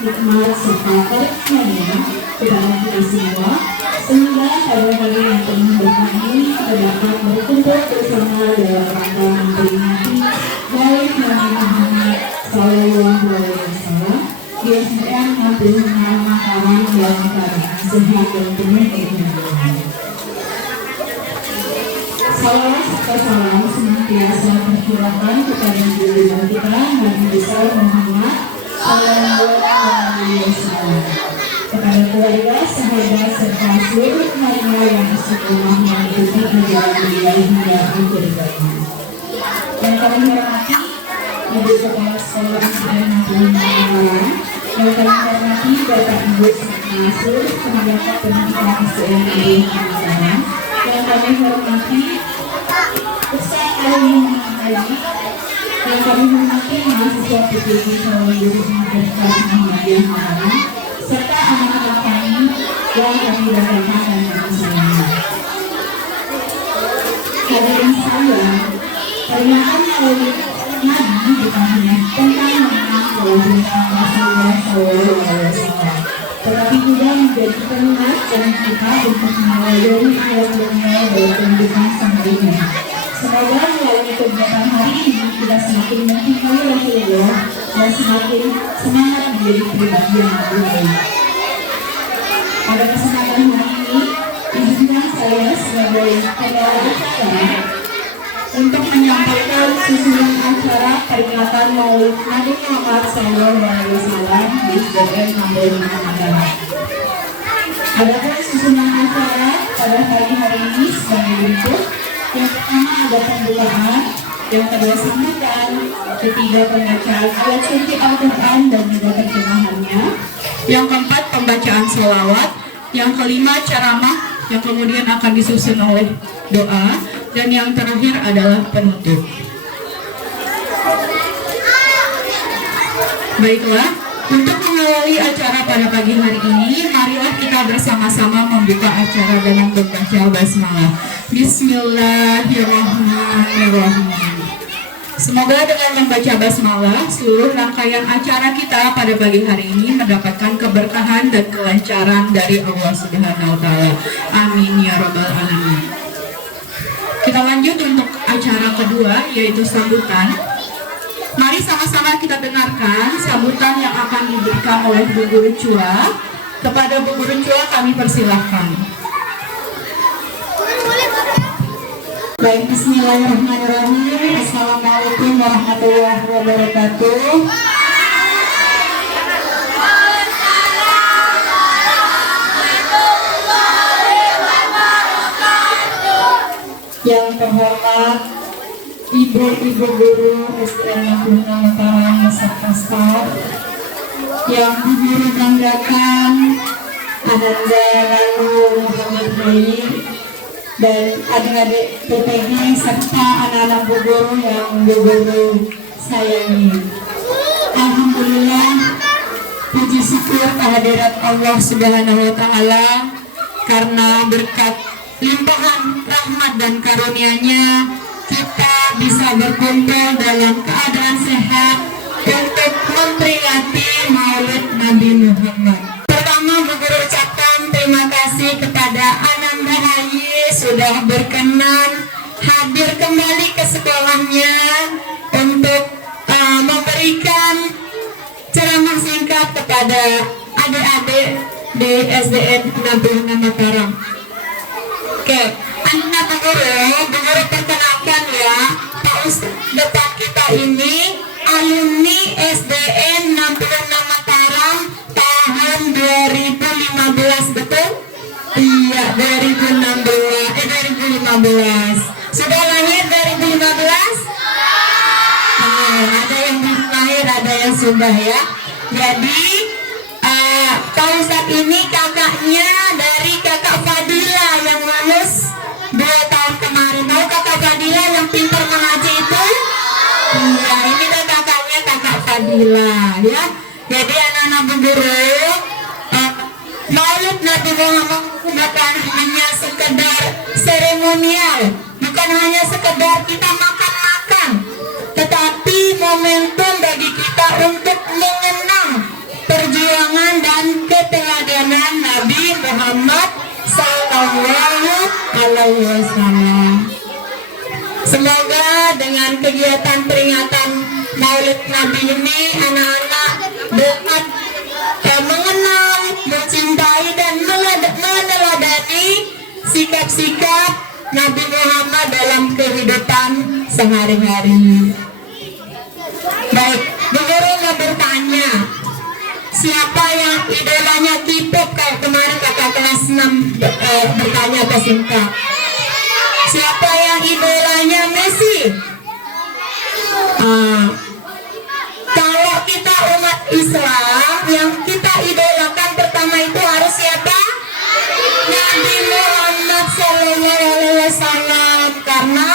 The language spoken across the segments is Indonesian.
hikmat serta karunia-Nya kepada kita semua, sehingga pada hari yang penuh berkah ini kita dapat berkumpul bersama dalam rangka memperingati Maulid Nabi Muhammad Sallallahu Alaihi Wasallam di SDN 66 Mataram dalam keadaan sehat dan penuh keimanan. Salawat serta salam senantiasa tercurahkan kepada junjungan kita Nabi besar Muhammad Sallallahu Alaihi Wasallam, kepada keluarga, sahabat serta seluruh umatnya yang istiqomah mengikuti ajaran beliau hingga akhir zaman. Yang kami hormati Ibu Kepala Sekolah SDN 66 Mataram, yang kami hormati Bapak Ibu serta seluruh tenaga pendidikan SDN 66 Mataram, yang kami hormati Ustaz Alumni Haji, yang kami hormati mahasiswa PPG calon guru Universitas Muhammadiyah Mataram, serta anak-anak kami yang kami banggakan dan kami sayangi. Hadirin sekalian, peringatan Maulid Nabi bukan hanya tentang mengenang kelahiran Rasulullah SAW, tetapi juga menjadi pengingat dan kita untuk melayani ayat beliau dalam kehidupan sehari-hari. Semoga melalui kegiatan hari ini kita semakin mencintai Rasulullah dan semakin semangat menjadi pribadi yang lebih baik. Pada kesempatan hari ini, izinkan saya sebagai pembawa acara untuk menyampaikan susunan acara peringatan Maulid Nabi Muhammad SAW di SDN 66 Mataram. Adapun susunan acara pada hari ini sebagai berikut. Yang pertama ada pembukaan, yang kedua sambutan, ketiga pembacaan ayat suci Al-Quran dan juga terjemahannya, yang keempat pembacaan sholawat, yang kelima ceramah, yang kemudian akan disusun oleh doa, dan yang terakhir adalah penutup. Baiklah, untuk mengawali acara pada pagi hari ini, marilah kita bersama-sama membuka acara dengan membaca basmalah. Bismillahirrahmanirrahim. Semoga dengan membaca basmalah, seluruh rangkaian acara kita pada pagi hari ini mendapatkan keberkahan dan kelancaran dari Allah Subhanahu wa Ta'ala. Amin ya Rabbal Alamin. Kita lanjut untuk acara kedua, yaitu sambutan. Mari sama-sama kita dengarkan sambutan yang akan diberikan oleh Bu Guru Chua. Kepada Bu Guru Chua kami persilahkan. Baik, bismillahirrahmanirrahim. Assalamualaikum warahmatullahi wabarakatuh. Yang terhormat Ibu-ibu guru SDN 66 Mataram beserta staf, yang guru banggakan Ananda Lalu Muhammad Bayi, dan adik-adik PPG serta anak-anak bu guru yang bu guru sayangi. Alhamdulillah, puji syukur kehadirat Allah Subhanahu wa Ta'ala, karena berkat limpahan rahmat dan karunia-Nya kita bisa berkumpul dalam keadaan sehat untuk memperingati Maulid Nabi Muhammad. Pertama, Bu Guru ucapkan terima kasih kepada Ananda Hayi sudah berkenan hadir kembali ke sekolahnya untuk memberikan ceramah singkat kepada adik-adik di SDN 66 Mataram. Oke, anak Bu Guru perkenalkan ya, Pak Ustadz depan kita ini alumni SDN 66 Mataram tahun 2015, betul? Iya, 2015. Sudah lahir 2015? Ada yang belum lahir, ada yang sudah ya. Jadi Pak Ustadz ini kakaknya dari kakak Fadila yang lulus 2 tahun kemarin. Mau kakak Fadila yang pintar mengaji itu? Iya, ini kan kakaknya kakak Fadila ya. Jadi anak-anak Bu Guru, Maulid Nabi Muhammad bukan hanya sekedar seremonial, bukan hanya sekedar kita makan-makan, tetapi momentum bagi kita untuk mengenang perjuangan Sallallahu Alaihi Wasallam. Semoga dengan kegiatan peringatan Maulid Nabi ini anak-anak dapat mengenal, mencintai dan meneladani sikap-sikap Nabi Muhammad dalam kehidupan sehari-hari. Baik, Bu Guru mau bertanya, siapa yang idolanya K-pop kayak kemarin kakak kelas 6 bertanya ke Sinta? Siapa yang idolanya Messi? Kalau kita umat Islam, yang kita idolakan pertama itu harus siapa? Nabi Muhammad SAW, karena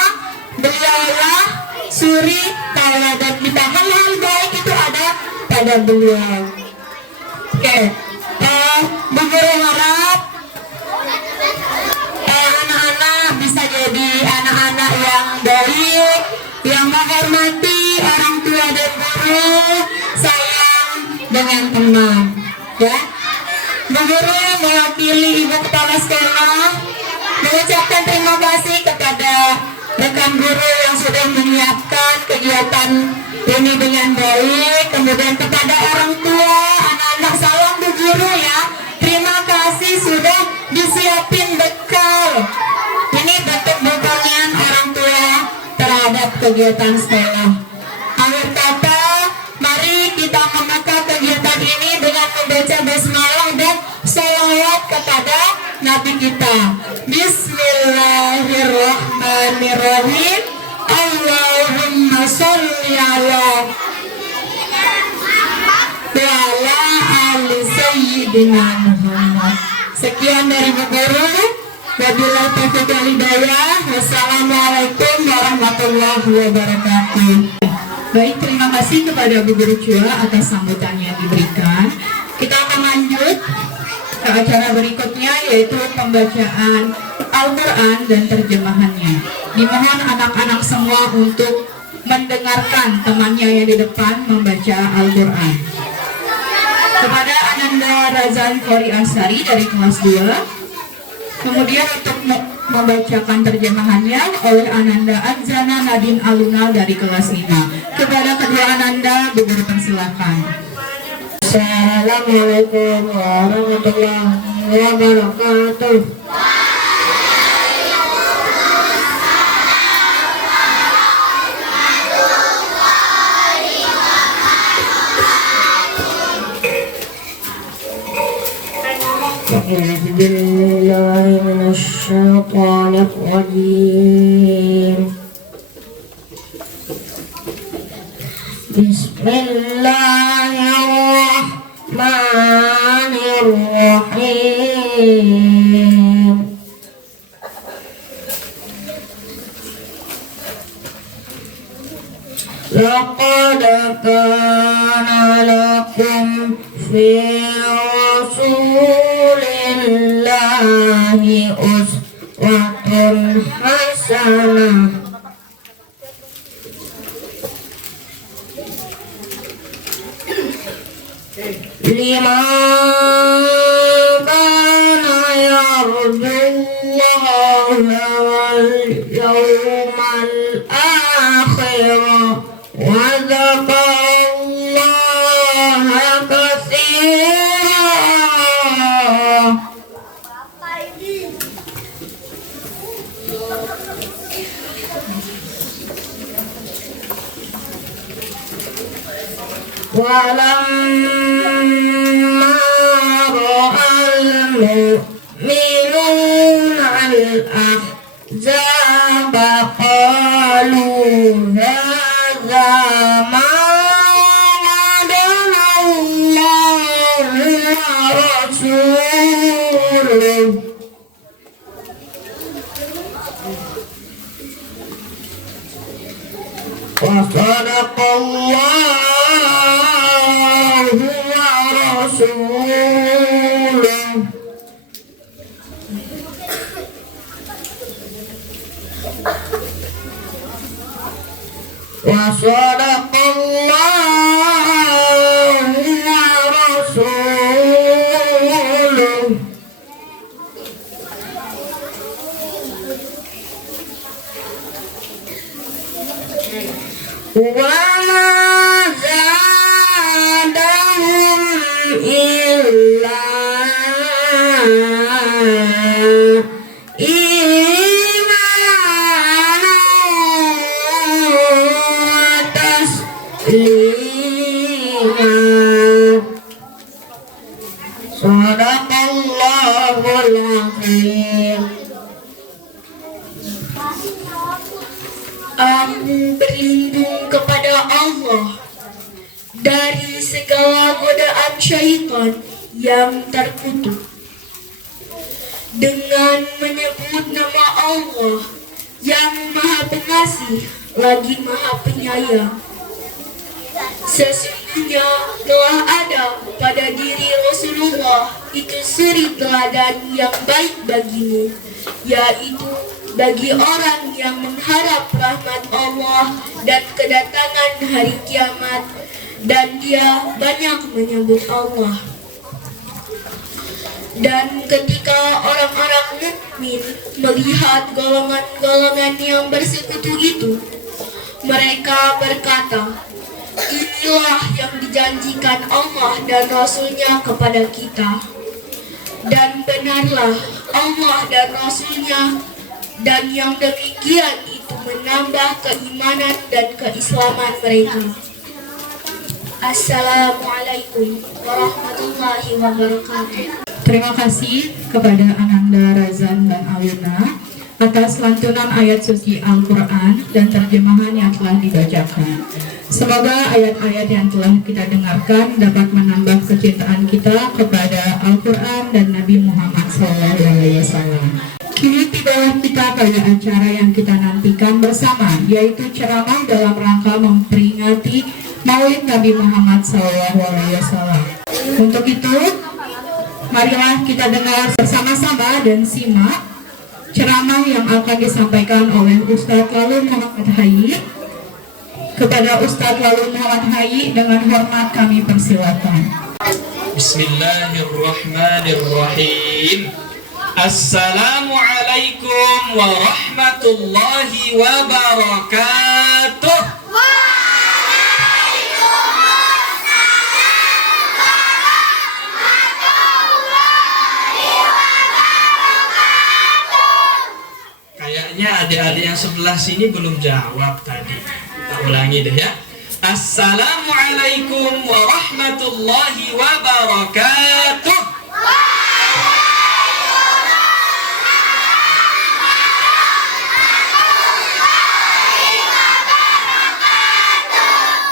beliaulah suri tauladan kita. Hal-hal baik itu ada pada beliau. Oke, Bu Guru harap anak-anak bisa jadi anak-anak yang baik, yang menghormati orang tua dan guru, sayang dengan teman, ya. Bu Guru mewakili Ibu Kepala Sekolah mengucapkan terima kasih kepada rekan guru yang sudah menyiapkan kegiatan ini dengan baik. Kemudian kepada orang tua, anak-anak salam Bu Guru ya. Terima kasih sudah disiapin bekal. Ini bentuk dukungan orang tua terhadap kegiatan sekolah. Akhir kata, mari kita membuka kegiatan ini dengan membaca basmalah dan sholawat kepada Nabi kita. Bismillahirrahmanirrahim. Allahumma sholli ala wa ala ali sayyidina Muhammad. Sekian dari Bu Guru. Wabillahi taufiq wal hidayah. Wassalamualaikum warahmatullahi wabarakatuh. Baik, terima kasih kepada Bu Guru Chua atas sambutan yang diberikan. Kita akan lanjut ke acara berikutnya, yaitu pembacaan Al-Quran dan terjemahannya. Dimohon anak-anak semua untuk mendengarkan temannya yang di depan membaca Al-Quran. Kepada Ananda Razan Kori Asari dari kelas 2. Kemudian untuk membacakan terjemahannya oleh Ananda Anzana Nadine Aluna dari kelas 5. Kepada kedua Ananda, Bu Guru persilakan. Assalamualaikum warahmatullahi wabarakatuh. أعوذ بالله من الشيطان الرجيم. بسم الله الرحمن الرحيم. لقد كان لكم في رسول الله أسوة حسنة لمن كان يرجو الله واليوم الآخر وذكر الله كثيرا. ولما رأى المؤمنون الأحزاب قالوا هذا ما وعدنا الله ورسوله وصدق الله ورسوله. وصدق الله ورسوله. illa imanan taslima. Sadaqallahul azim. Aku berlindung kepada Allah dari segala godaan syaitan yang terkutuk dengan menyebut nama Allah yang Maha Pengasih lagi Maha Penyayang. Sesungguhnya telah ada pada diri Rasulullah itu suri teladan yang baik bagimu, yaitu bagi orang yang mengharap rahmat Allah dan kedatangan hari kiamat, dan dia banyak menyebut Allah. Dan ketika orang-orang mukmin melihat golongan-golongan yang bersekutu itu, mereka berkata, inilah yang dijanjikan Allah dan Rasul-Nya kepada kita. Dan benarlah Allah dan Rasul-Nya, dan yang demikian itu menambah keimanan dan keislaman mereka. Assalamualaikum warahmatullahi wabarakatuh. Terima kasih kepada Ananda, Razan, dan Aluna atas lantunan ayat suci Al-Quran dan terjemahan yang telah dibacakan. Semoga ayat-ayat yang telah kita dengarkan dapat menambah kecintaan kita kepada Al-Quran dan Nabi Muhammad SAW. Kini tibalah kita pada acara yang kita nantikan bersama, yaitu ceramah dalam rangka memperingati Maulid Nabi Muhammad SAW. Untuk itu, marilah kita dengar bersama-sama dan simak ceramah yang akan disampaikan oleh Ustadz Lalu Muhammad Hayy. Kepada Ustadz Lalu Muhammad Hayy dengan hormat kami persilakan. Bismillahirrahmanirrahim. Assalamualaikum warahmatullahi wabarakatuh. Kayaknya adik-adik yang sebelah sini belum jawab tadi. Kita ulangi deh ya. Assalamualaikum warahmatullahi wabarakatuh.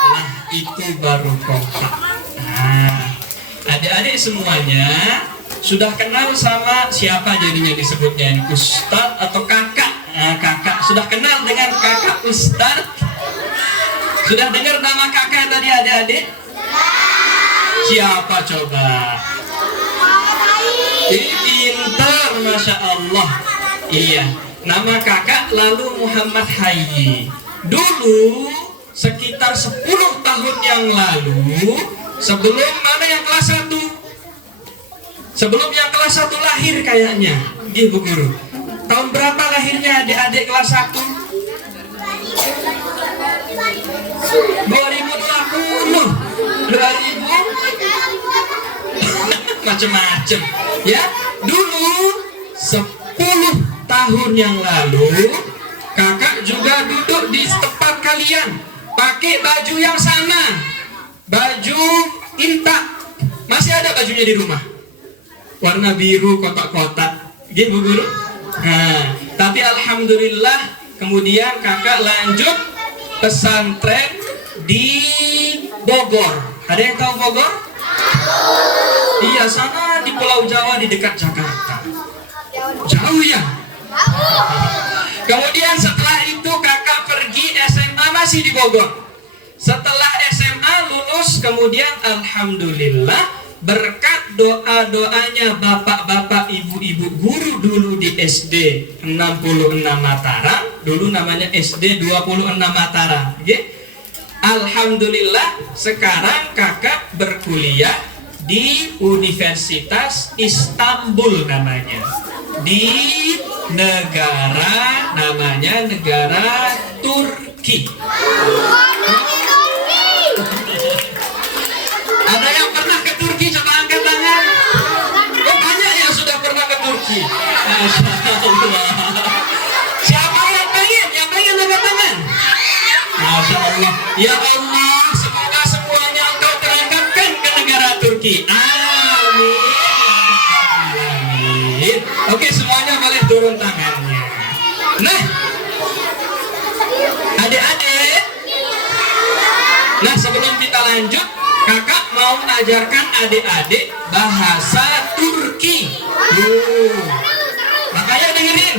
Nah, itu baru kompak. Nah, adik-adik semuanya sudah kenal sama siapa jadinya disebutnya ini, Ustadz atau kakak? Nah, kakak. Sudah kenal dengan kakak Ustadz? Sudah dengar nama kakak tadi adik-adik? Siapa coba? Pintar, Masya Allah. Iya, nama kakak Lalu Muhammad Hayy. Dulu, sekitar 10 tahun yang lalu, sebelum mana yang kelas 1? Sebelum yang kelas 1 lahir kayaknya, Bu Guru. Tahun berapa lahirnya adik-adik kelas 1? 2020. 2000 macem-macem ya. Dulu 10 tahun yang lalu kakak juga duduk di tempat kalian, pakai baju yang sama, baju intak. Masih ada bajunya di rumah, warna biru kotak-kotak, gitu Bu Guru. Nah, tapi alhamdulillah kemudian kakak lanjut pesantren di Bogor. Ada yang tahu Bogor? Iya, sana di Pulau Jawa di dekat Jakarta. Jauh ya? Kemudian setelah itu kakak pergi SMA masih di Bogor. Setelah SMA lulus, kemudian alhamdulillah berkat doa-doanya bapak-bapak, ibu-ibu guru dulu di SD 66 Mataram, dulu namanya SD 26 Mataram, okay? Alhamdulillah sekarang kakak berkuliah di Universitas Istanbul namanya, di negara namanya negara Turki. Ada yang pernah ke Turki? Coba angkat Ya Allah, semoga semuanya Engkau berangkatkan ke negara Turki. Amin. Amin. Oke, semuanya boleh turun tangannya. Nah, adik-adik. Nah, sebelum kita lanjut, kakak mau ajarkan adik-adik bahasa Turki. Makanya dengerin.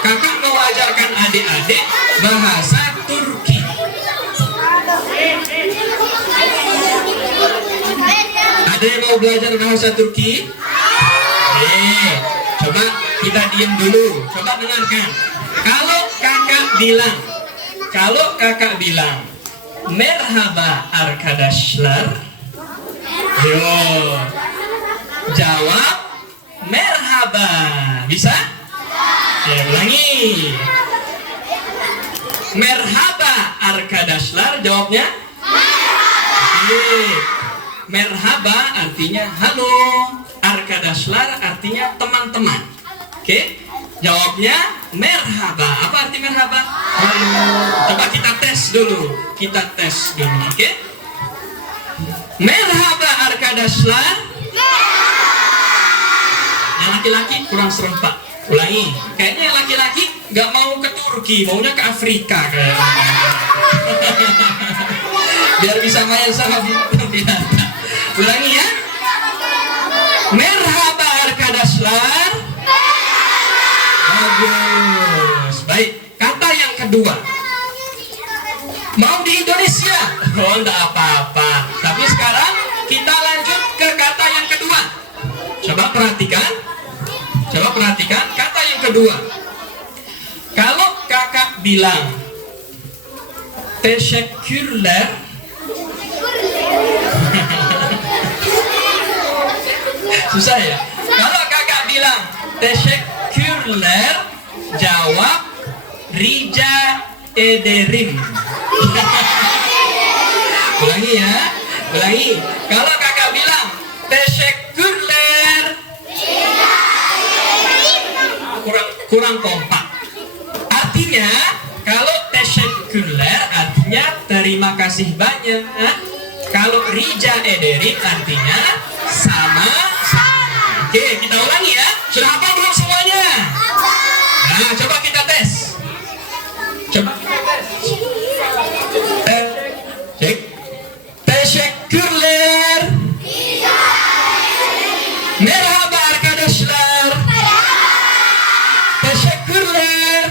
Kakak mau ajarkan adik-adik bahasa Turki. Ada yang mau belajar bahasa Turki? Coba kita diam dulu. Coba dengarkan. Kalau kakak bilang merhaba arkadaşlar, yo, jawab merhaba. Bisa? Ya, ulangi. Merhaba arkadaşlar, jawabnya oke. Merhaba artinya halo, arkadaşlar artinya teman-teman. Oke, jawabnya merhaba. Apa arti merhaba? Halo. Coba kita tes dulu. Oke. Merhaba arkadaşlar. Yang laki-laki kurang serempak. Ulangi. Kayaknya yang laki-laki nggak mau ke Turki, maunya ke Afrika kayaknya. Biar bisa main sama binatang. Ulangi ya. Merhaba arkadaşlar. Bagus. Baik. Kata yang kedua. Mau di Indonesia? Oh, enggak apa-apa. Tapi sekarang kita lanjut ke kata yang kedua. Coba perhatikan kata yang kedua. Kalau kakak bilang teşekkürler, susah ya. Kalau kakak bilang teşekkürler, jawab rica ederim. Ulangi. Kalau kakak bilang teşekkürler, kurang kompak. Artinya, kalau teşekkürler artinya terima kasih banyak. Kalau rica ederim artinya sama. Oke, kita ulangi ya. Sudah hafal belum semuanya? Nah, coba kita tes. Cek. Teşekkürler. Merhaba arkadaşlar. Teşekkürler.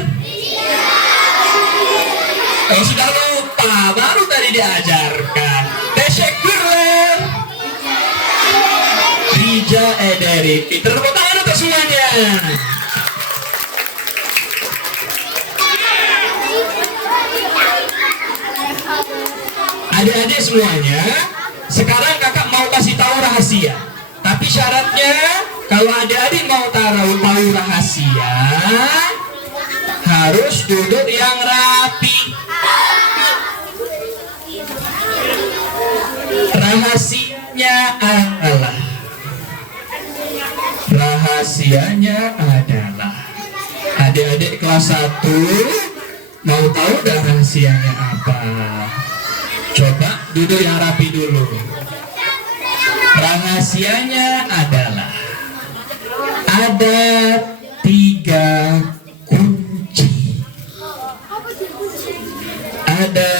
Kalau sudah lupa, baru tadi diajarkan. Teşekkürler. Rica ederim. Tepuk tangan untuk semuanya. Adik-adik semuanya, sekarang kakak mau kasih tahu rahasia. Tapi syaratnya, kalau adik-adik mau tahu rahasia, harus duduk yang rapi. Rahasianya adalah adik-adik kelas 1 mau tahu dah rahasianya apa? Coba duduk yang rapi dulu. Rahasianya adalah ada 3 kunci. Ada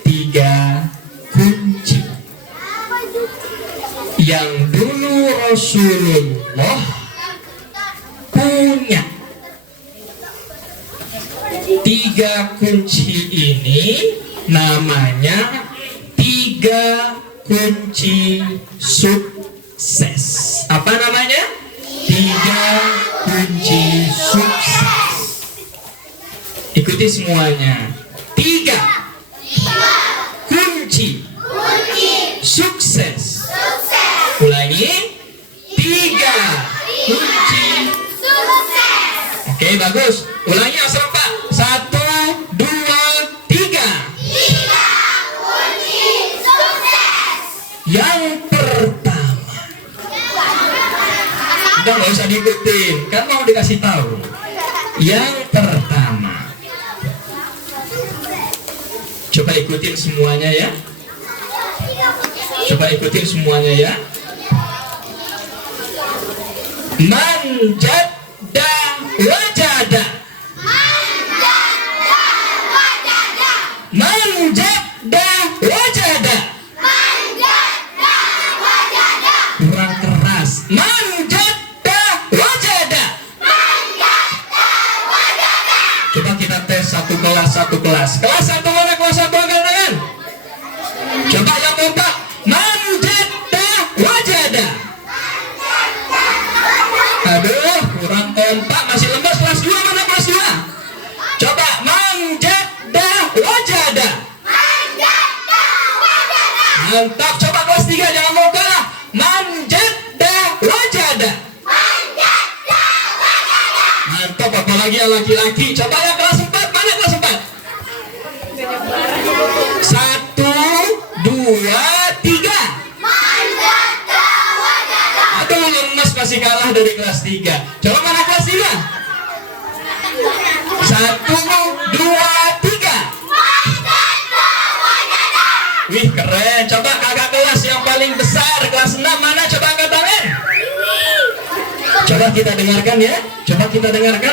3 kunci yang dulu Rasulullah punya. 3 kunci ini namanya 3 kunci sukses. Apa namanya? 3 kunci sukses. Ikuti semuanya. 3 kunci sukses. Ulangi. 3 kunci sukses. Oke, bagus. Ulangi yang serempak. 1, 2, 3. Yang pertama, udah nggak usah diikutin, kan mau dikasih tahu. Yang pertama, coba Coba ikutin semuanya ya. Coba ikutin semuanya ya. Man jadda wajada. Man jadda wajada. Kurang keras. Man jadda wajada. Coba kita tes satu kelas. Kelas satu mana? Kelas satu angkat tangan. Coba yang kompak. Man jadda wajada. Aduh, kurang kompak, masih lemas. Kelas 2 mana? Kelas 2. Coba man jadda wajada. Mantap. Coba kelas 3, jangan mau kalah. Man jadda wajada. Mantap, apalagi yang laki-laki. Coba yang kelas 4, mana kelas 4? 1, 2, 3. Aduh, lemas, masih kalah dari kelas 3. Coba mana kelas 3? 1, 2, 3. Wih, keren. Coba kakak kelas yang paling besar, kelas 6 mana? Coba angkat tangan. Coba kita dengarkan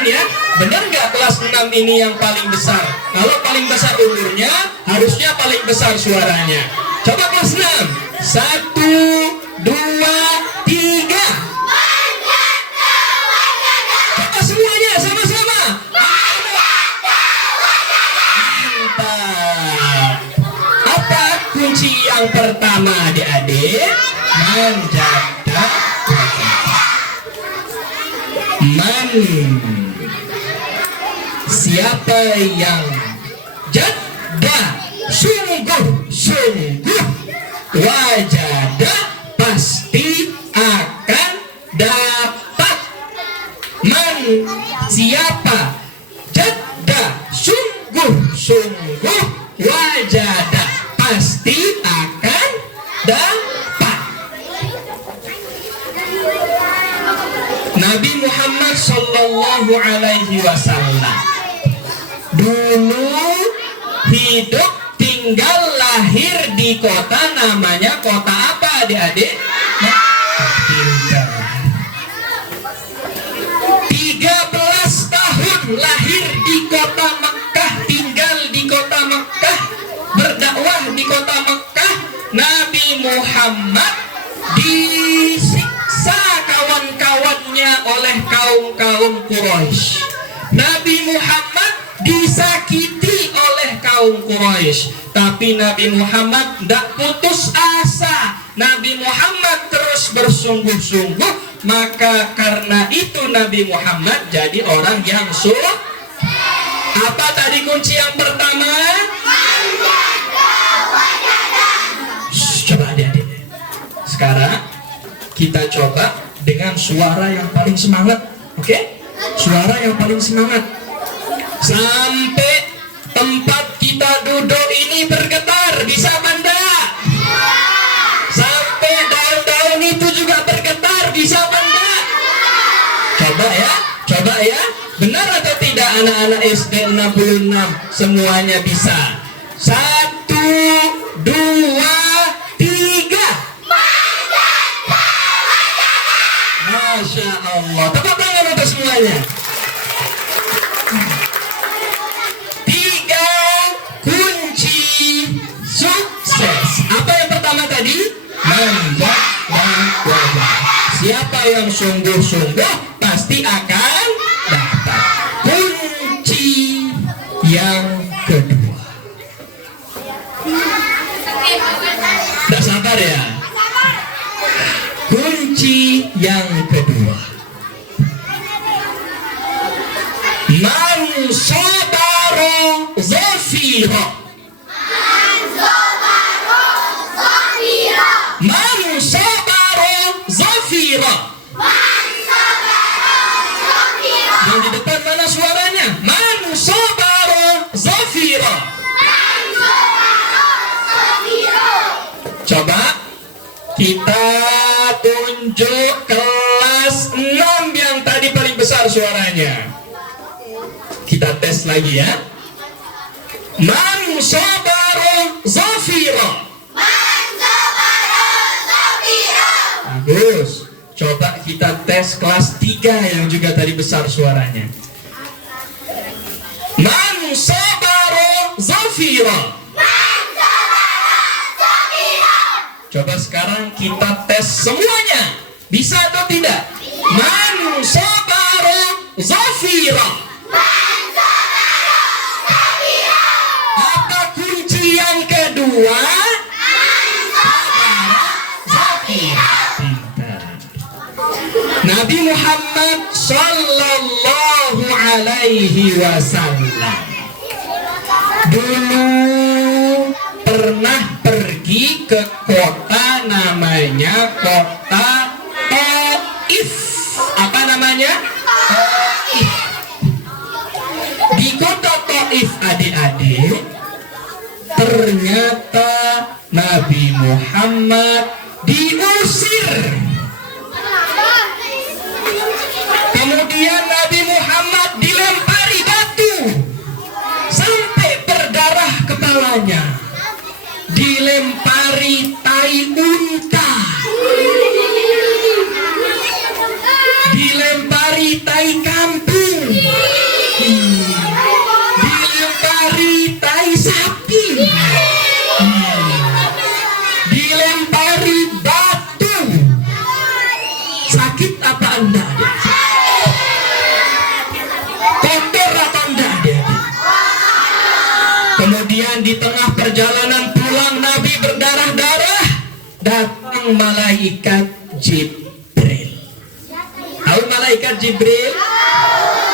ya. Benar nggak kelas 6 ini yang paling besar? Kalau paling besar umurnya, harusnya paling besar suaranya. Coba kelas 6. 1, 2, 3. Coba semuanya sama-sama. Mantap. Apa kunci yang pertama, adik-adik? Menjaga man. Siapa yang jadda sungguh-sungguh, wajada pasti akan dapat. Man, siapa jadda sungguh-sungguh, wajada pasti akan dapat. Nabi Muhammad Sallallahu Alaihi Wasallam dulu hidup, tinggal, lahir di kota, namanya kota apa, adik-adik? Pintar. 13 tahun lahir di kota Mekah, tinggal di kota Mekah, berdakwah di kota Mekah. Nabi Muhammad disiksa kawan-kawannya oleh kaum Quraisy. Nabi Muhammad disakiti oleh kaum Quraisy, tapi Nabi Muhammad tidak putus asa. Nabi Muhammad terus bersungguh-sungguh. Maka karena itu Nabi Muhammad jadi orang yang apa tadi kunci yang pertama? Coba adik-adik. Sekarang kita coba dengan suara yang paling semangat. Oke? Suara yang paling semangat. Sampai tempat kita duduk ini bergetar. Bisa benda? Sampai daun-daun itu juga bergetar. Bisa benda? Coba ya. Benar atau tidak anak-anak SD 66? Semuanya bisa. 1, 2, 3. Masya Allah. Tepuk tangan untuk semuanya. 3 kunci sukses. Apa yang pertama tadi? Menjaga wajah. Siapa yang sungguh-sungguh pasti akan dapat. Kunci yang kedua. Tidak sabar ya. Kunci yang kedua. Man sabara zafira. Man sabara zafira. Yang di depan mana suaranya? Man sabara zafira. Coba kita tunjuk kelas 6 yang tadi paling besar suaranya. Kita tes lagi ya. Man sabara zafira. Bagus. Coba kita tes kelas 3 yang juga tadi besar suaranya. Man sabara zafira. Coba sekarang kita tes semuanya. Bisa atau tidak? Man sabara zafira. Apa kunci yang kedua? Nabi Muhammad sallallahu alaihi wasallam dulu pernah pergi ke kota namanya kota Taif. Apa namanya? Taif. Di kota Taif, adik-adik, ternyata Nabi Muhammad diusir. Kemudian Nabi Muhammad dilempari batu sampai berdarah kepalanya. Dilempari tai unta. Dilempari tai kambing. Dilempari tai sapi. Dilempari batu. Sakit apa Anda? Kotor apa Anda? Kemudian di tengah perjalanan pulang Nabi berdarah-darah, datang malaikat Jibril. Tahu malaikat Jibril?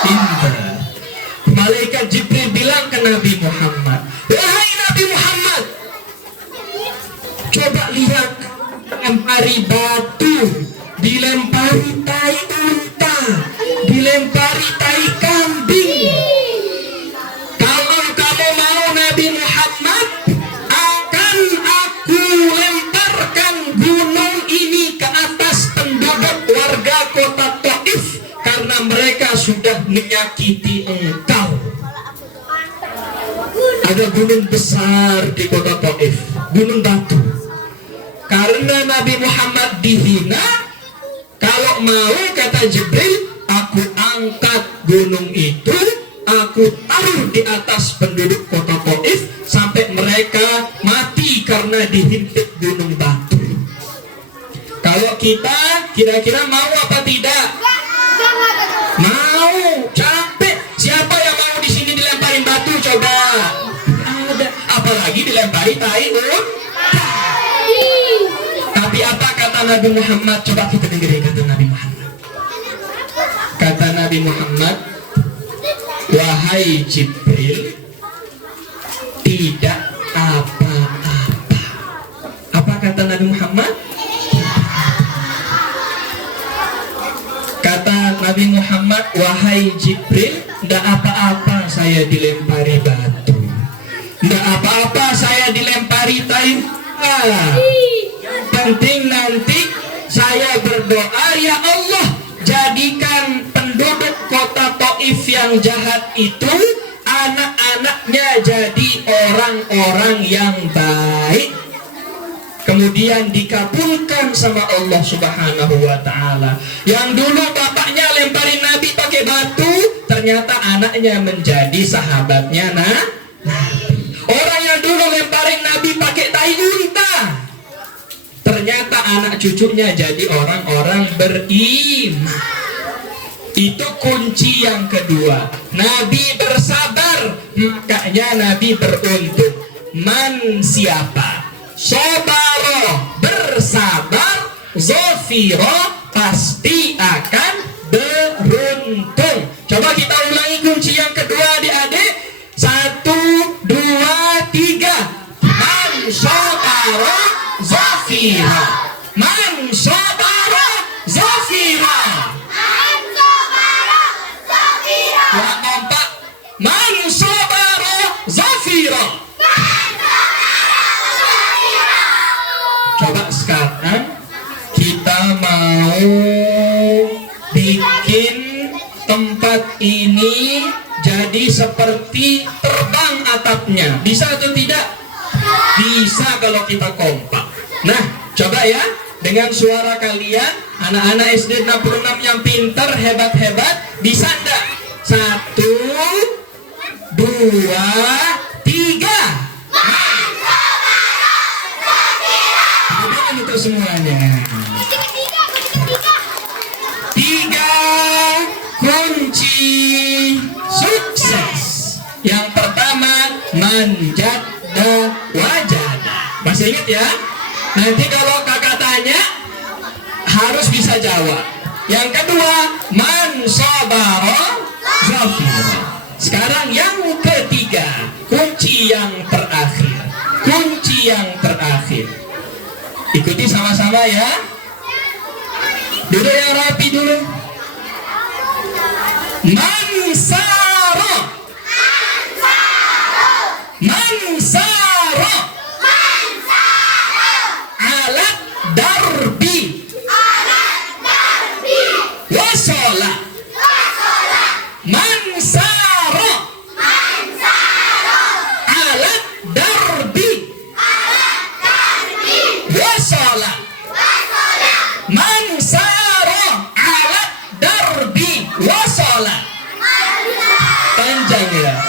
Pintar. Malaikat Jibril bilang ke Nabi Muhammad, wahai Nabi Muhammad, coba lihat, dilempari batu, dilempari tai unta, dilempari tai kambing. Kalau kamu mau Nabi Muhammad, akan aku lemparkan gunung ini ke atas penduduk warga kota Taif karena mereka sudah menyakiti engkau. Ada gunung besar di kota Taif, gunung batu. Karena Nabi Muhammad dihina, kalau mau, kata Jibril, aku angkat gunung itu, aku taruh di atas penduduk kota Taif sampai mereka mati karena dihimpit gunung batu. Kalau kita kira-kira mau apa tidak? Mau. Capek. Siapa yang mau di sini dilemparin batu coba? Ada. Apalagi dilempari tai unta. Tapi apa kata Nabi Muhammad? Coba kita dengar kata Nabi Muhammad. Kata Nabi Muhammad, wahai Jibril, tidak apa-apa. Apa kata Nabi Muhammad? Kata Nabi Muhammad, wahai Jibril, tidak apa-apa saya dilempari batu, tidak apa-apa saya dilempari tai unta. Penting nanti saya berdoa, ya Allah, jadikan penduduk kota Taif yang jahat itu anak-anaknya jadi orang-orang yang baik. Kemudian dikabulkan sama Allah Subhanahu wa ta'ala. Yang dulu bapaknya lemparin Nabi pakai batu, ternyata anaknya menjadi sahabatnya Nabi. Orang yang dulu lemparin Nabi pakai tai unta, ternyata anak cucunya jadi orang-orang beriman. Itu kunci yang kedua. Nabi bersabar, makanya Nabi beruntung. Man siapa? Sabaro, bersabar, zafiro, pasti akan beruntung. Coba kita ulangi kunci yang kedua, adik-adik. 1, 2, 3. Man sabaro, zafiro. Man sabaro, zafiro. Yang keempat, man sabaro, zafiro. Coba sekarang kita mau bikin tempat ini jadi seperti terbang atapnya. Bisa atau tidak? Bisa kalau kita kompak. Nah, coba ya, dengan suara kalian, anak-anak SD 66 yang pinter, hebat-hebat, bisa enggak? 1, 2, 3. Kemudian untuk semuanya. 3 kunci sukses. Yang pertama, manjada wajada. Masih ingat ya? Nanti kalau kakak tanya harus bisa jawab. Yang kedua, man sabara zafira. Sekarang yang ketiga, kunci yang terakhir. Kunci yang terakhir. Ikuti sama-sama ya. Duduk yang rapi dulu. Mansaro. Mansaro. Alat darbi. Wasola. Mansaro. Alat darbi. Wasola. Mansaro. Alat darbi. Wasola. Panjang ya.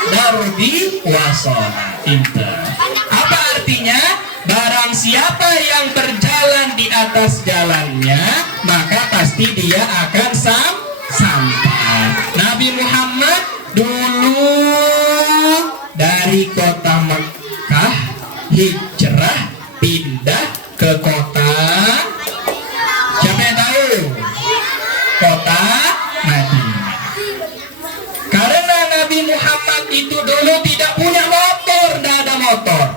Darbi wasola. Pintar. Apa artinya? Barang siapa yang berjalan di atas jalannya, maka pasti dia akan sampai. Nabi Muhammad dulu dari kota Mekah hijrah pindah ke kota, siapa yang tahu? Kota Madinah. Karena Nabi Muhammad itu dulu tidak punya motor, tidak ada motor.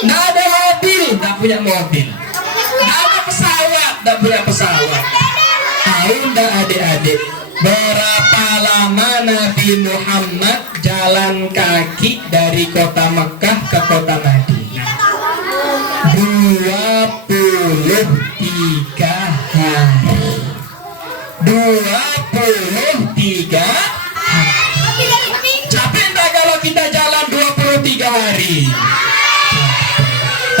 Nggak ada mobil, nggak punya mobil. Nggak ada pesawat, nggak punya pesawat. Tahu nggak adik-adik? Berapa lama Nabi Muhammad jalan kaki dari kota Mekah ke kota Madinah? 23 hari. 23 hari. Capek nggak kalau kita jalan 23 hari?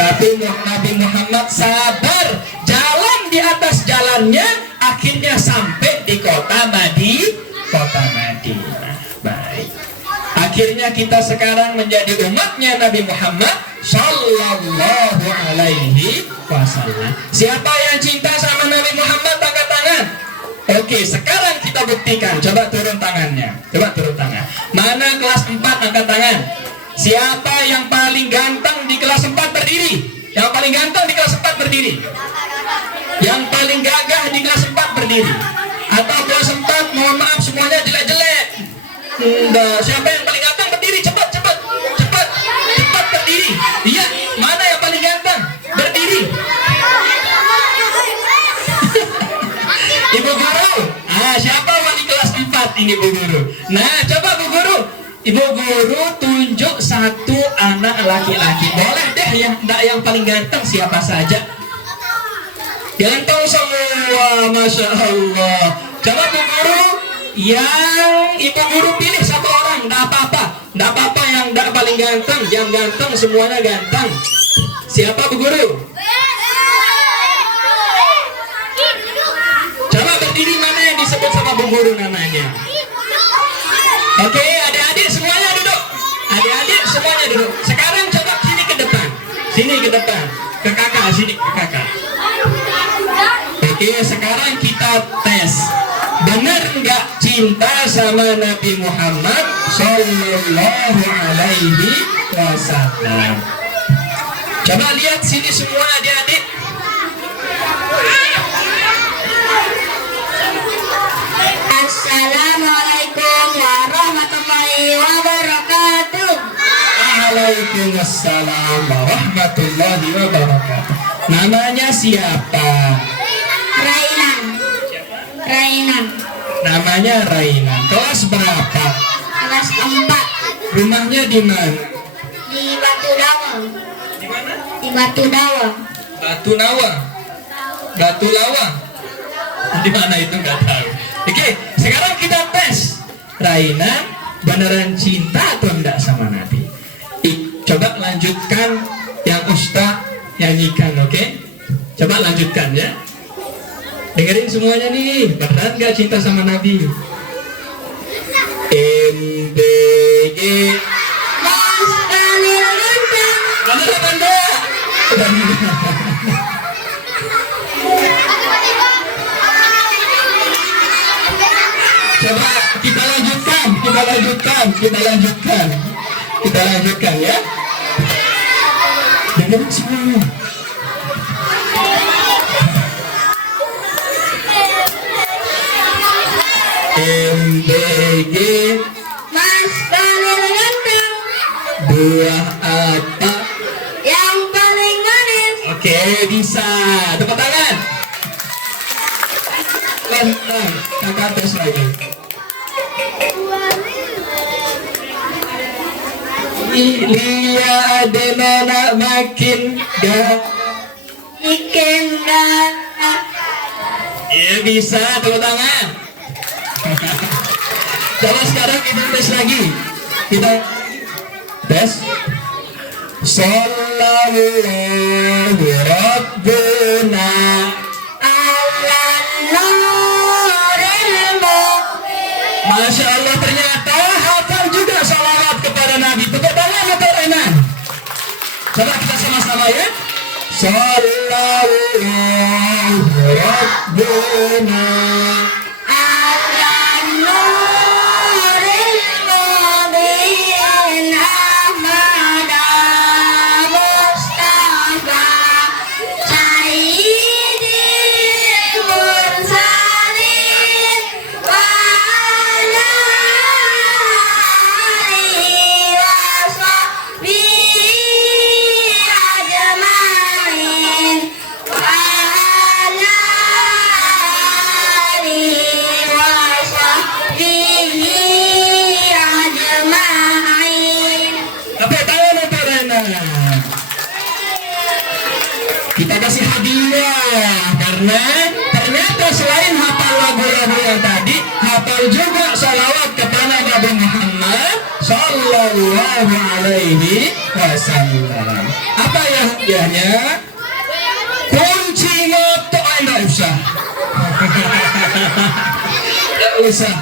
Tapi Nabi Muhammad sabar, jalan di atas jalannya, akhirnya sampai di kota Madinah. Baik. Akhirnya kita sekarang menjadi umatnya Nabi Muhammad Sallallahu Alaihi Wasallam. Siapa yang cinta sama Nabi Muhammad, angkat tangan. Oke, sekarang kita buktikan. Coba turun tangannya. Coba turun tangan. Mana kelas 4, angkat tangan. Siapa yang paling ganteng di kelas 4 berdiri? Yang paling ganteng di kelas 4 berdiri. Yang paling gagah di kelas 4 berdiri. Atau kelas 4, mohon maaf semuanya jelek-jelek. Siapa yang paling ganteng berdiri? Cepat berdiri. Iya, mana yang paling ganteng? Berdiri. Ibu guru. Siapa wali kelas 4 ini Bu Guru? Nah, coba Bu Guru. Ibu guru tunjuk satu anak laki-laki. Boleh deh yang paling ganteng, siapa saja. Ganteng semua, Masya Allah. Coba Bu Guru, yang Ibu Guru pilih satu orang, enggak apa-apa. Enggak apa-apa yang enggak paling ganteng, yang ganteng semuanya ganteng. Siapa Bu Guru? Coba berdiri, mana yang disebut sama Bu Guru namanya? Oke, adik-adik semuanya duduk. Adik-adik semuanya duduk. Sekarang coba sini ke depan. Sini ke depan. Ke kakak, sini ke kakak. Oke, sekarang kita tes. Benar nggak cinta sama Nabi Muhammad Sallallahu Alaihi Wasallam? Coba lihat sini semua adik-adik. Assalamualaikum warahmatullahi wabarakatuh. Waalaikumsalam warahmatullahi wabarakatuh. Namanya siapa? Rainan. Namanya Rainan. Kelas berapa? Kelas 4. Rumahnya di mana? Di Batu Lawang. Di mana? Di Batu Lawang. Batu Lawang. Batu Lawang. Di mana itu nggak tahu. Oke, sekarang kita tes. Rainan beneran cinta atau enggak sama Nabi? Coba lanjut. lanjutkan yang Ustaz nyanyikan, oke? Coba lanjutkan ya. Dengerin semuanya nih, beneran gak cinta sama Nabi? MBG Banda. Coba kita lanjutkan ya. Dengerin semuanya. MBG Mas Balil ganteng, buah apa? yang paling manis. Oke, bisa. Tepuk tangan. Lentang, kakak tes lagi. Iya, Denona makin gak. Bikin gak. Iya bisa, tepuk tangan. Coba sekarang kita tes lagi. Kita tes. Sallallahu Rabbuna Ala nuril mu'min. Masya Allah, ternyata hafal juga salawat kepada Nabi. Tepuk tangan untuk Renan. Coba kita sama-sama ya. Sallallahu Rabbuna Ala nuril mu'min. Ahmad Mustafa Sayyidil Mursalin wa ala alihi wa sahbihi ajma'in wa ala alihi wa sahbihi ajma'in. Tepuk tangan untuk Renan. Kita kasih hadiah karena ternyata selain hafal lagu-lagu yang tadi, hafal juga salawat kepada Nabi Muhammad Sallallahu Alaihi Wasallam. Apa ya hadiahnya? Kunci motor. Nggak usah. Nggak usah.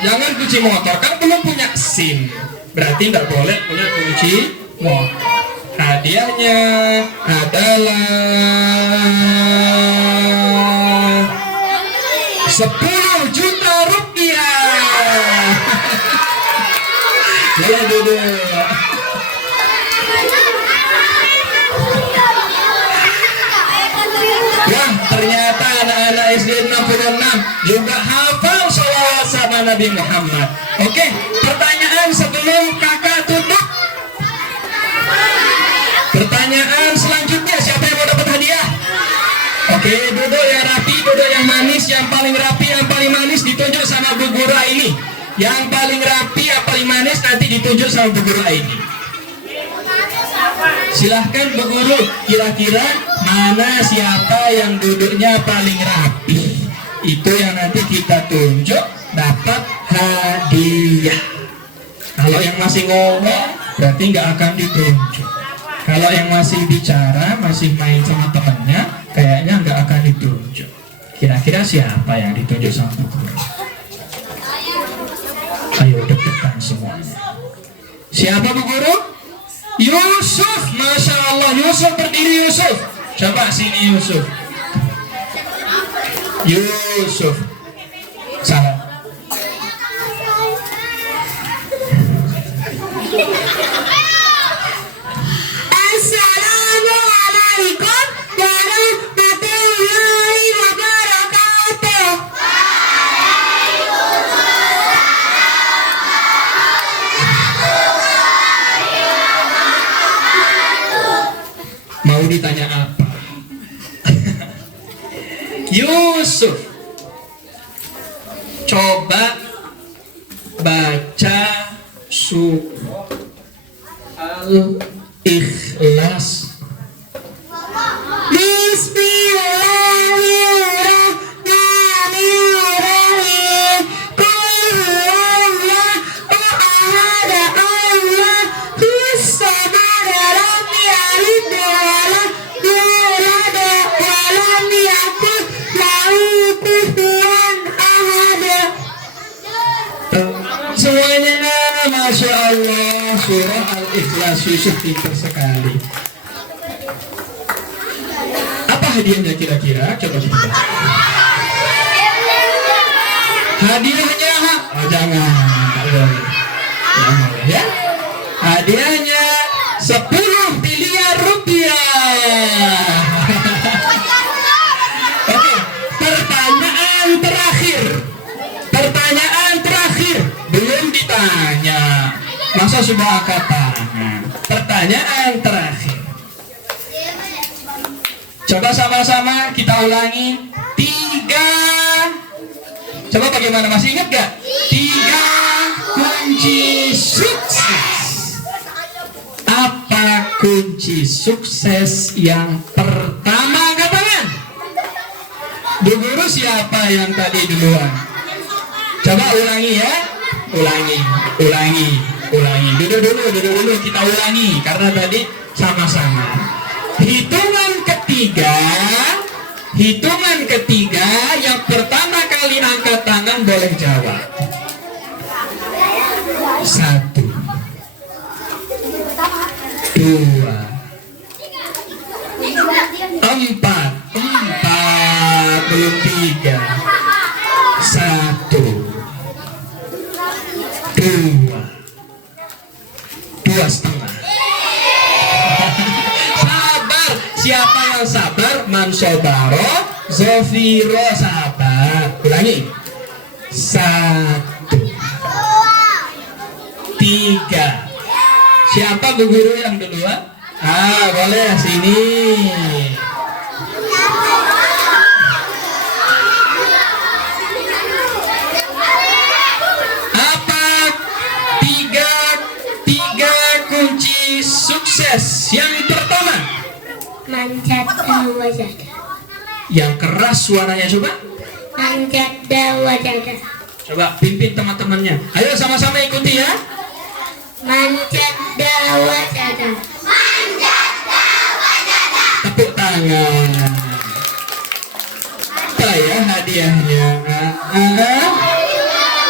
Jangan kunci motor, kan belum punya SIM. Berarti nggak boleh punya kunci motor. Hadiahnya adalah 10 juta rupiah. Boleh duduk. Wah, ternyata anak-anak SD 66 juga hafal sholawat sama Nabi Muhammad. Oke, pertanyaan sebelum kakak tutup. Pertanyaan selanjutnya, siapa yang mau dapat hadiah? Oke, duduk yang rapi, duduk yang manis, yang paling rapi, yang paling manis ditunjuk sama Bu Guru ini. Yang paling rapi, yang paling manis nanti ditunjuk sama Bu Guru ini. Silahkan Bu Guru, kira-kira mana siapa yang duduknya paling rapi? Itu yang nanti kita tunjuk dapat hadiah. Kalau yang masih ngomong berarti nggak akan ditunjuk. Kalau yang masih bicara, masih main sama temennya, kayaknya nggak akan ditunjuk. Kira-kira siapa yang ditunjuk sama Bu Guru? Ayo deg-degan semuanya. Siapa Bu Guru? Yusuf, Masya Allah. Yusuf, berdiri Yusuf. Coba sini Yusuf. Yusuf. Salam. Assalamualaikum warahmatullahi wabarakatuh. Mau ditanya apa? Yusuf, coba baca surah Al-Ikhlas. Bismillahirrahmanirrahim. Qul huwallahu ahad, Allahus samad, lam surah Al-Ikhlas. Yusuf pintar sekali. Apa hadiahnya kira-kira? Coba kita baca. Hadiahnya, oh jangan, tak boleh. Jangan boleh ya. Hadiahnya 10 miliar rupiah. Oke, pertanyaan terakhir. Pertanyaan terakhir. Belum ditanya. Masa sudah angkat tangan? Pertanyaan terakhir. Coba sama-sama kita ulangi. 3. Coba bagaimana, masih ingat gak? 3 kunci sukses. Apa kunci sukses yang pertama? Angkat tangan. Bu guru siapa yang tadi duluan? Coba ulangi ya. Ulangi. Duduk dulu kita ulangi karena tadi sama-sama. Hitungan ketiga yang pertama kali angkat tangan boleh jawab. 1, 2, 4, belum 3. 1, 2 setengah. Sabar. Siapa yang sabar? Mansobaro, Zofiro, sahabat. Ulangi. 1, 3. Siapa bu guru yang duluan? Boleh sini. Apa tiga kunci sukses yang pertama? Manjat wajada. Yang keras suaranya coba. Manjat wajada. Coba pimpin teman-temannya. Ayo sama-sama ikuti ya. Manjat wajada. Tepuk tangan. Apa ya hadiahnya?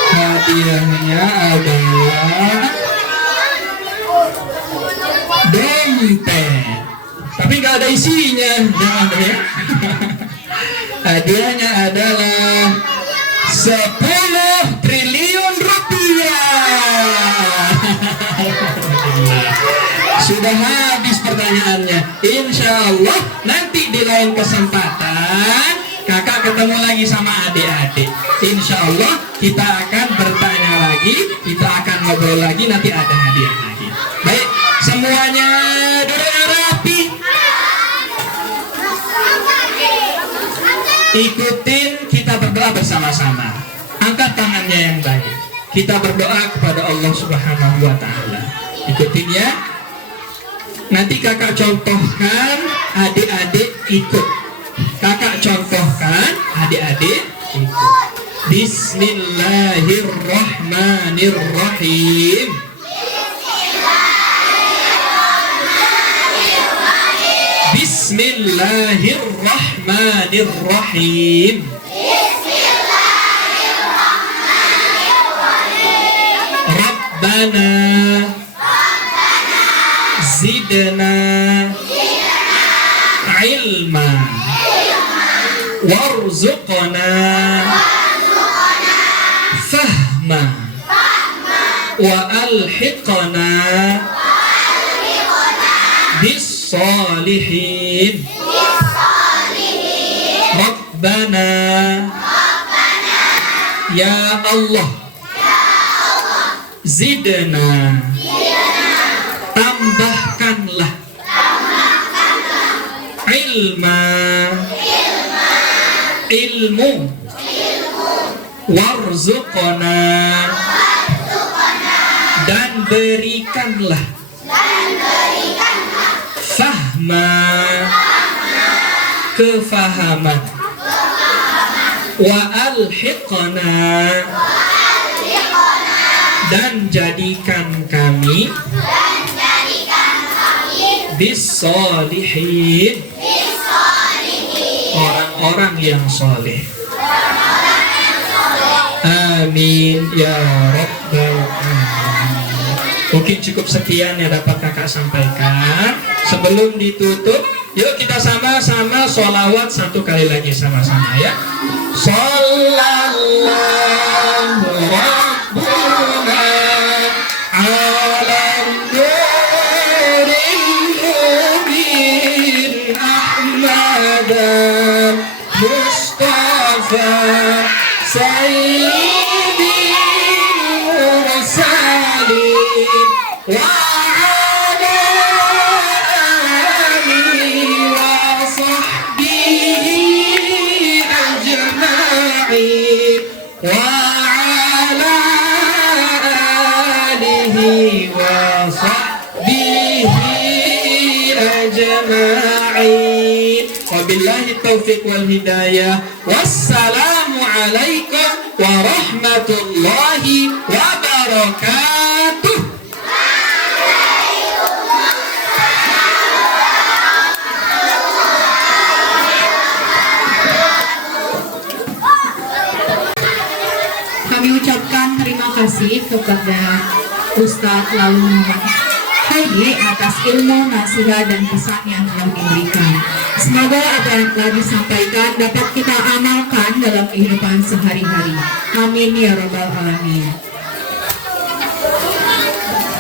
Hadiahnya adalah dompet. Tapi nggak ada isinya, jangan ya. Hadiahnya adalah 10 triliun rupiah. Sudah habis pertanyaannya. Insya Allah nanti di lain kesempatan kakak ketemu lagi sama adik-adik. Insya Allah kita akan bertanya lagi, kita akan ngobrol lagi, nanti ada hadiah lagi. Baik, semuanya duduk rapi. Ikutin, kita berdoa bersama-sama. Angkat tangannya yang baik. Kita berdoa kepada Allah Subhanahu wa Ta'ala. Ikutin ya. Nanti kakak contohkan, adik-adik ikut. Kakak contohkan, adik-adik ikut. Bismillahirrahmanirrahim. Bismillahirrahmanirrahim. Rabbana zidna ilma warzuqna fahma wa alhiqna bis-solihin. Rabbana ya Allah zidna tambahkanlah ilmu warzuqna dan berikanlah fahma kefahaman wa alhiqna dan jadikan kami bis-solihin orang-orang yang soleh. Amin ya rabbal alamin. Mungkin cukup sekian yang dapat kakak sampaikan. Sebelum ditutup, yuk kita sama-sama sholawat satu kali lagi sama-sama ya. Sallallahu Rabbuna ala nuril mubin Ahmad Mustafa Sayyidil Mursalin wa ala alihi wa sahbihi ajma'in wa ala alihi wa sahbihi ajma'in. Wabillahi taufiq wal hidayah. Wassalamu alaikum warahmatullahi wabarakatuh. Kami ucapkan terima kasih kepada Ustadz Lalu Haji atas ilmu, nasihat, dan pesan yang telah diberikan. Semoga apa yang telah disampaikan dapat kita amalkan dalam kehidupan sehari-hari. Amin ya rabbal alamin.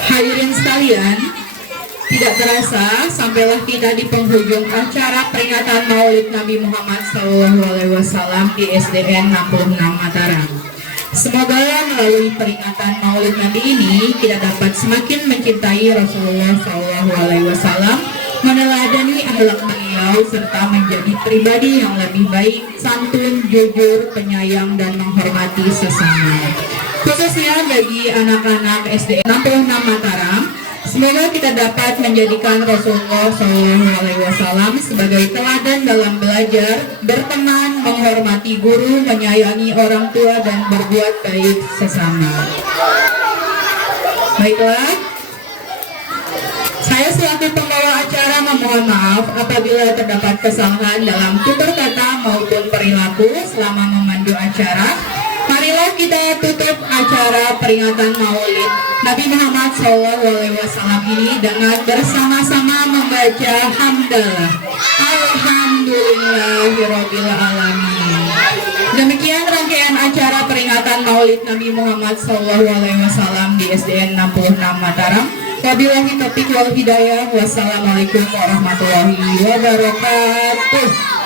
Hadirin sekalian, tidak terasa sampailah kita di penghujung acara peringatan Maulid Nabi Muhammad SAW di SDN 66 Mataram. Semoga melalui peringatan Maulid Nabi ini kita dapat semakin mencintai Rasulullah SAW, meneladani akhlak beliau, serta menjadi pribadi yang lebih baik, santun, jujur, penyayang, dan menghormati sesama. Khususnya bagi anak-anak SDN 66 Mataram, semoga kita dapat menjadikan Rasulullah SAW sebagai teladan dalam belajar, berteman, menghormati guru, menyayangi orang tua, dan berbuat baik sesama. Baiklah, saya selaku pembawa acara memohon maaf apabila terdapat kesalahan dalam tutur kata maupun perilaku selama memandu acara. Marilah kita tutup acara peringatan Maulid Nabi Muhammad SAW ini dengan bersama-sama membaca hamdalah. Alhamdulillahirabbil alamin. Demikian rangkaian acara peringatan Maulid Nabi Muhammad SAW di SDN 66 Mataram. Wabillahi taufiq wal hidayah. Wassalamualaikum warahmatullahi wabarakatuh.